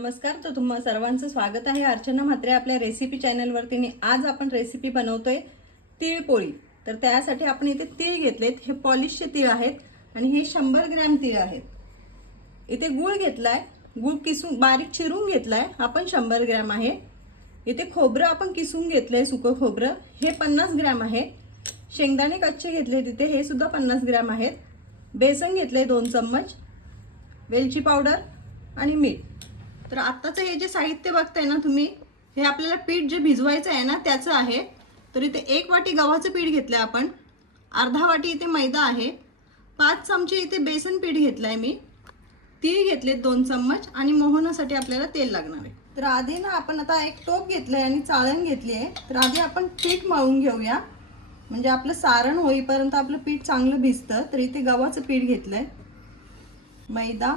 नमस्कार तर तुम्हा सर्वांचं स्वागत आहे. अर्चना म्हात्रे आपल्या रेसिपी चॅनलवरती आज आपण रेसिपी बनवतोय तीळ पोळी तर त्यासाठी आपण इथे तीळ घेतलेत. हे पॉलिशचे तीळ आहेत आणि हे शंभर ग्रॅम तीळ आहेत. इथे गूळ घेतलाय. गूळ किसून बारीक चिरून घेतलाय. आपण शंभर ग्रॅम आहे. इथे खोबरं आपण किसून घेतलंय सुकं खोबरं. हे पन्नास ग्रॅम आहे. शेंगदाणे कच्चे घेतले तिथे हे सुद्धा पन्नास ग्रॅम आहेत. बेसन घेतले दोन चम्मच. वेलची पावडर आणि मीठ. तर आत्ताचं हे जे साहित्य बघताय ना तुम्ही हे आपल्याला पीठ जे भिजवायचं आहे ना त्याचं आहे. तर इथे एक वाटी गव्हाचं पीठ घेतलं आहे आपण. अर्धा वाटी इथे मैदा आहे. पाच चमचे इथे बेसन पीठ घेतलं आहे मी. तीळ घेतले दोन चम्मच आणि मोहनासाठी आपल्याला तेल लागणार आहे. तर आधी ना आपण आता एक टोप घेतलं आहे आणि चाळण घेतली आहे. तर आधी आपण पीठ मळून घेऊया. म्हणजे आपलं सारण होईपर्यंत आपलं पीठ चांगलं भिजतं. तर इथे गव्हाचं पीठ घेतलं आहे मैदा.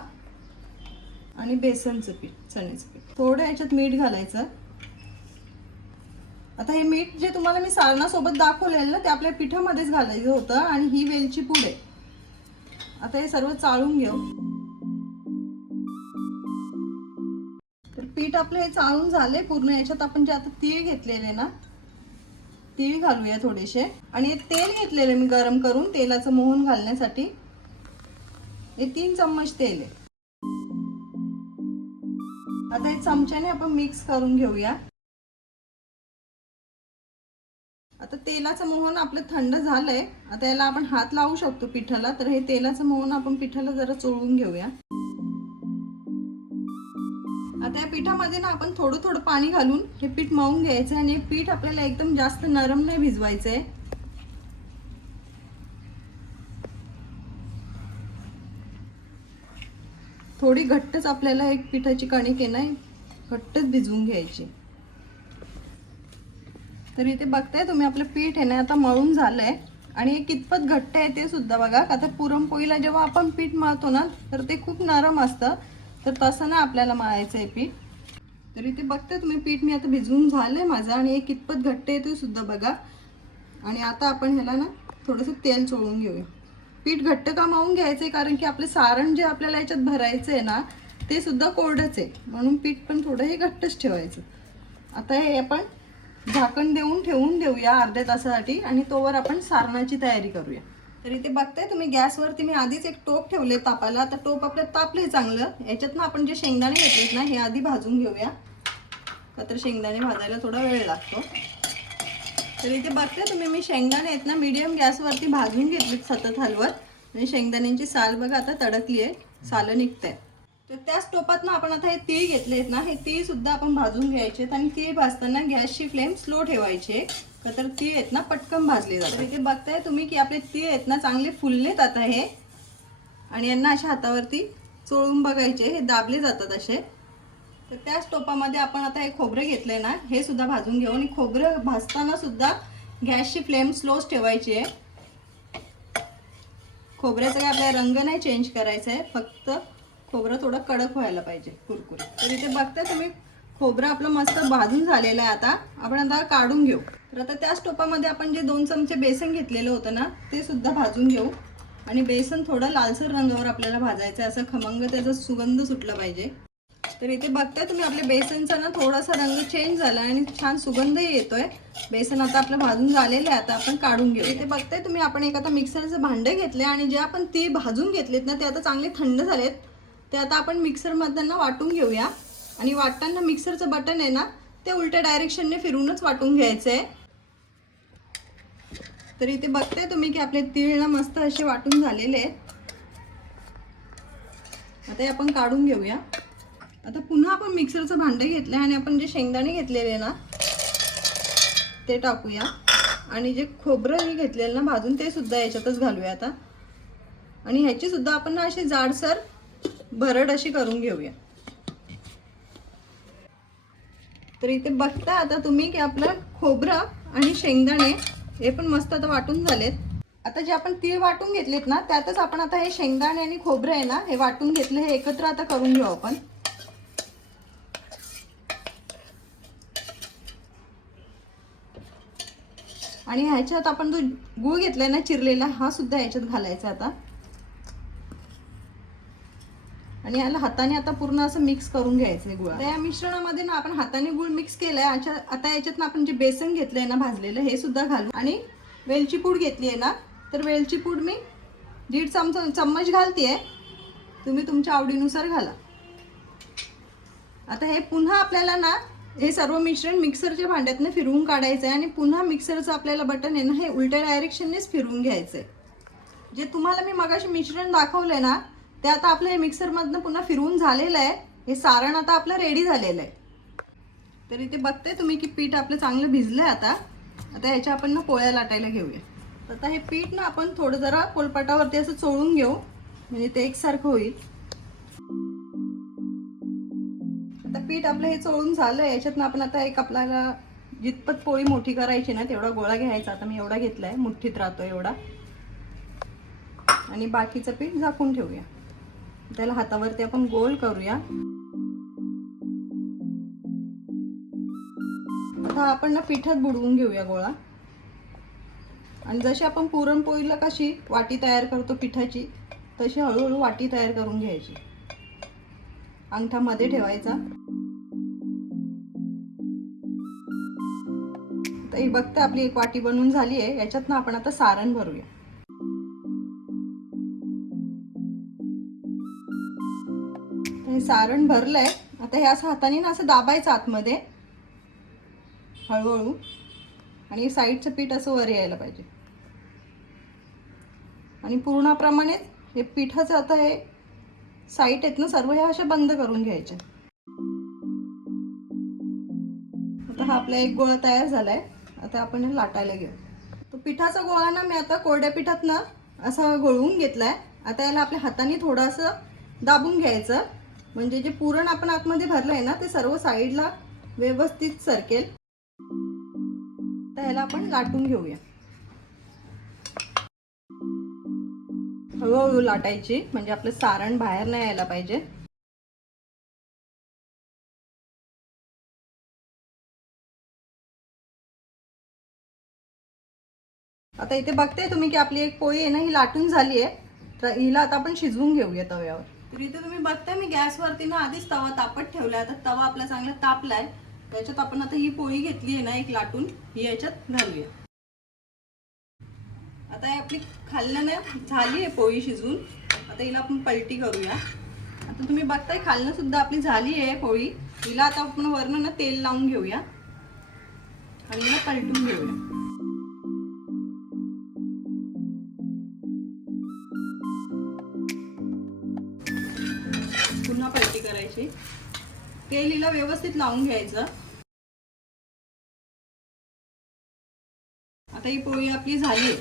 आणि बेसनचं पीठ चण्याचं पीठ. थोडं याच्यात मीठ घालायचं. आता हे मीठ जे तुम्हाला मी सारणासोबत दाखवलेलं ना ते आपल्या पिठामध्येच घालायचं होतं आणि ही वेलची पूड आहे. आता हे सर्व चाळून घेऊ. तर पीठ आपलं हे चाळून झाले पूर्ण याच्यात आपण जे आता तीळ घेतलेले ना तीळ घालूया थोडेसे. आणि हे तेल घेतलेले मी गरम करून तेलाचं मोहन घालण्यासाठी. हे तीन चम्मच तेल आहे. आता चमच्याने आपण मिक्स करून घेऊया. आता तेलाचं मोहन आपलं थंड झालंय. आता याला आपण हात लावू शकतो पिठाला तर हे तेलाचं मोहन आपण पिठाला जरा चोळून घेऊया. आता या पिठामध्ये ना आपण थोडं थोडं पाणी घालून हे पीठ मळून घ्यायचं आणि हे पीठ आपल्याला एकदम जास्त नरम नाही भिजवायचंय. थोडी घट्टच आपल्याला एक पिठाची कणिक आहे ना घट्टच भिजवून घ्यायची. तर इथे बघताय तुम्ही आपलं पीठ आहे ना आता मळून झालंय. आणि हे कितपत घट्ट आहे ते सुद्धा बघा. आता पुरणपोळीला जेव्हा आपण पीठ मळतो ना तर ते खूप नरम असतं. तर तसं ना आपल्याला मळायचं आहे पीठ. तर इथे बघताय तुम्ही पीठ मी आता भिजवून झालंय माझं आणि हे कितपत घट्ट आहे ते सुद्धा बघा. आणि आता आपण ह्याला ना थोडंसं तेल चोळून घेऊया. पीठ घट्ट का मळून घ्यायचंय कारण की आपलं सारण जे आपल्याला याच्यात भरायचं आहे ना ते सुद्धा कोरडंच आहे. म्हणून पीठ पण थोडं हे घट्टच ठेवायचं. आता हे आपण झाकण देऊन ठेवून देऊया अर्ध्या तासासाठी आणि तोवर आपण सारणाची तयारी करूया. तर इथे बघताय तुम्ही गॅसवरती मी आधीच एक टोप ठेवले तापायला आता टोप आपलं तापले चांगलं. याच्यात ना आपण जे शेंगदाणे घेतलेत ना हे आधी भाजून घेऊया. का तर शेंगदाणे भाजायला थोडा वेळ लागतो. तर इथे बघते तुम्ही मी शेंगदाणे आहेत ना मीडियम गॅसवरती भाजून घेतलीत सतत हलवत. आणि शेंगदाण्यांची साल बघा आता तडकली आहे सालं निघत. आहे तर त्याच टोपात ना आपण आता हे तीळ घेतले आहेत ना हे तीळ सुद्धा आपण भाजून घ्यायचे आणि तीळ भाजताना गॅसची फ्लेम स्लो ठेवायची आहे. का तर तीळ आहेत ना पटकन भाजले जातात. इथे बघताय तुम्ही की आपले तीळ आहेत ना चांगले फुललेत आता हे. आणि यांना अशा हातावरती चोळून बघायचे हे दाबले जातात असे. तर त्याच टोपामध्ये आपण आता हे खोबरं घेतलंय ना हे सुद्धा भाजून घेऊ. आणि खोबरं भाजताना सुद्धा गॅसची फ्लेम स्लोच ठेवायची आहे. खोबऱ्याचा काय आपल्याला रंग नाही चेंज करायचा आहे फक्त खोबरं थोडं कडक व्हायला पाहिजे कुरकुरी तर इथे बघताय तुम्ही खोबरं आपलं मस्त भाजून झालेलं आहे आता. आपण आता काढून घेऊ. तर आता त्याच टोपामध्ये आपण जे दोन चमचे बेसन घेतलेलं होतं ना ते सुद्धा भाजून घेऊ. आणि बेसन थोडं लालसर रंगावर आपल्याला भाजायचं आहे असं खमंग त्याचा सुगंध सुटला पाहिजे. तर इथे बघताय तुम्ही आपल्या बेसनचा ना थोडासा रंग चेंज झाला आणि छान सुगंधही येतोय. बेसन आता आपलं भाजून झालेलं आहे आता आपण काढून घेऊ. इथे बघताय तुम्ही आपण एक आता मिक्सरचं भांडे घेतले आणि जे आपण ती भाजून घेतलेत ना ते आता चांगले थंड झालेत. ते आता आपण मिक्सरमधनं ना वाटून घेऊया. आणि वाटताना मिक्सरचं बटन आहे ना ते उलट्या डायरेक्शनने फिरूनच वाटून घ्यायचं आहे तर इथे बघताय तुम्ही की आपले तीळ ना मस्त असे वाटून झालेले आहेत. आता हे आपण काढून घेऊया. आता पुन्हा आपण मिक्सरचं भांडं घेतलं आणि आपण जे शेंगदाणे घेतलेले ना ते टाकूया. आणि जे खोबरं हे घेतलेलं ना भाजून ते सुद्धा याच्यातच घालूया आता. आणि ह्याची सुद्धा आपण ना अशी जाडसर भरड अशी करून घेऊया. तर इथे बघता आता तुम्ही की आपलं खोबरं आणि शेंगदाणे हे पण मस्त आता वाटून झालेत. आता जे आपण तीळ वाटून घेतलेत ना त्यातच आपण आता हे शेंगदाणे आणि खोबरं आहे ना हे वाटून घेतलं हे एकत्र आता करून घेऊ आपण. आणि ह्याच्यात आपण जो गूळ घेतलाय ना चिरलेला हा सुद्धा ह्याच्यात घालायचा आता. आणि याला हाताने आता पूर्ण असं मिक्स करून घ्यायचं आहे गुळा आता या मिश्रणामध्ये ना आपण हाताने गुळ मिक्स केलाय आता आता याच्यात ना आपण जे बेसन घेतलंय ना भाजलेलं हे सुद्धा घालू. आणि वेलची पूड घेतली आहे ना तर वेलची पूड मी दीड चमचा चम्मच घालते तुम्ही तुमच्या आवडीनुसार घाला. आता हे पुन्हा आपल्याला ना हे सर्व मिश्रण मिक्सरच्या भांड्यातनं फिरवून काढायचं आहे आणि पुन्हा मिक्सरचं आपल्याला बटन आहे ना हे उलट्या डायरेक्शननेच फिरवून घ्यायचं आहे जे तुम्हाला मी मगाशी मिश्रण दाखवलंय ना ते आता आपलं हे मिक्सरमधनं पुन्हा फिरवून झालेलं आहे. हे सारण आता आपलं रेडी झालेलं आहे. तर इथे बघते तुम्ही की पीठ आपलं चांगलं भिजलं आहे आता. आता याच्या आपण ना पोळ्या लाटायला घेऊया. आता हे पीठ ना आपण थोडं जरा पोलपाटावरती असं चोळून घेऊ. म्हणजे ते एकसारखं होईल. आता आपलं हे चोळून झालं याच्यातनं आपण आता एक आपल्याला जितपत पोळी मोठी करायची ना तेवढा गोळा घ्यायचा. आता मी एवढा घेतलाय मुठ्ठीत राहतो एवढा. आणि बाकीचं पीठ झाकून ठेवूया. त्याला हातावरती आपण गोल करूया. आता आपण ना पिठात बुडवून घेऊया गोळा. आणि जशी आपण पुरणपोळीला कशी वाटी तयार करतो पिठाची तशी हळूहळू वाटी तयार करून घ्यायची. अंगठामध्ये ठेवायचा. तर ही बघते आपली एक वाटी बनवून झाली आहे. याच्यात ना आपण आता सारण भरूया. हे सारण भरलंय. आता हे असं हाताने ना असं दाबायचं आतमध्ये. हळूहळू. आणि साईडचं पीठ असं वर यायला पाहिजे. आणि पूर्णाप्रमाणे हे पिठाचं आता हे साईट आहेत ना सर्व ह्या अशा बंद करून घ्यायच्या. आता हा आपला एक गोळा तयार झालाय. आता आपण हे लाटायला घेऊ. तो पिठाचा गोळा ना मी आता कोरड्या पिठात ना असा गोळवून घेतलाय. आता याला आपल्या हाताने थोडंसं दाबून घ्यायचं. म्हणजे जे पुरण आपण आतमध्ये भरलंय ना ते सर्व साईडला व्यवस्थित सरकेल. तर ह्याला आपण लाटून घेऊया. हळूहळू लाटायची. म्हणजे आपलं सारण बाहेर नाही यायला पाहिजे. आता इथे बघते तुम्ही की आपली एक पोळी आहे ना ही लाटून झाली आहे. तर हिला आता आपण शिजवून घेऊया तव्यावर. तर इथे तुम्ही बघताय मी गॅसवरती ना आधीच तवा तापत ठेवलाय. आता तवा आपला चांगला तापलाय. त्याच्यात आपण आता ही पोळी घेतली आहे ना एक लाटून. ही याच्यात घालूया. आता आपली खाल्लं ना झाली आहे पोळी शिजून आता हिला आपण पलटी करूया. आता तुम्ही बघताय खालनं सुद्धा आपली झाली आहे पोळी. हिला आता आपण वरनं ना तेल लावून घेऊया. आणि हिला पलटून घेऊया. पुन्हा करायची. तेल हिला व्यवस्थित लावून घ्यायचं. आता ही पोळी आपली झाली.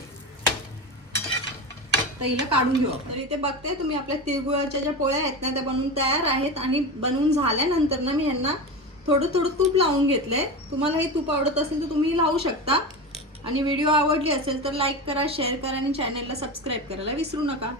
तर हिला काढून घेऊ तर इथे बघते तुम्ही आपल्या तिळगुळाच्या ज्या पोळ्या आहेत ना त्या बनवून तयार आहेत आणि बनवून झाल्यानंतर ना मी यांना थोडं थोडं तूप लावून घेतलंय तुम्हाला हे तूप आवडत असेल तर तुम्ही लावू शकता. आणि व्हिडिओ आवडली असेल तर लाईक करा शेअर करा आणि चॅनलला सबस्क्राईब करायला विसरू नका.